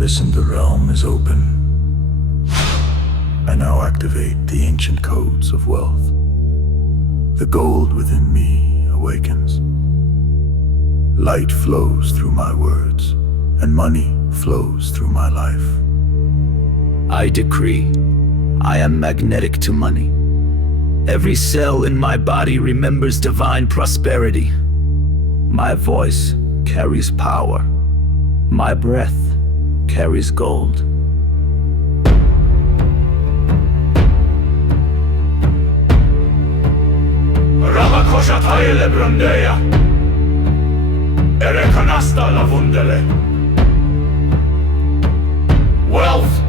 Listen, the realm is open. I now activate the ancient codes of wealth. The gold within me awakens. Light flows through my words, and money flows through my life. I decree, I am magnetic to money. Every cell in my body remembers divine prosperity. My voice carries power. My breath carries gold. Ramakoshataya lebrandeya. Erekanasta la vundele. Wealth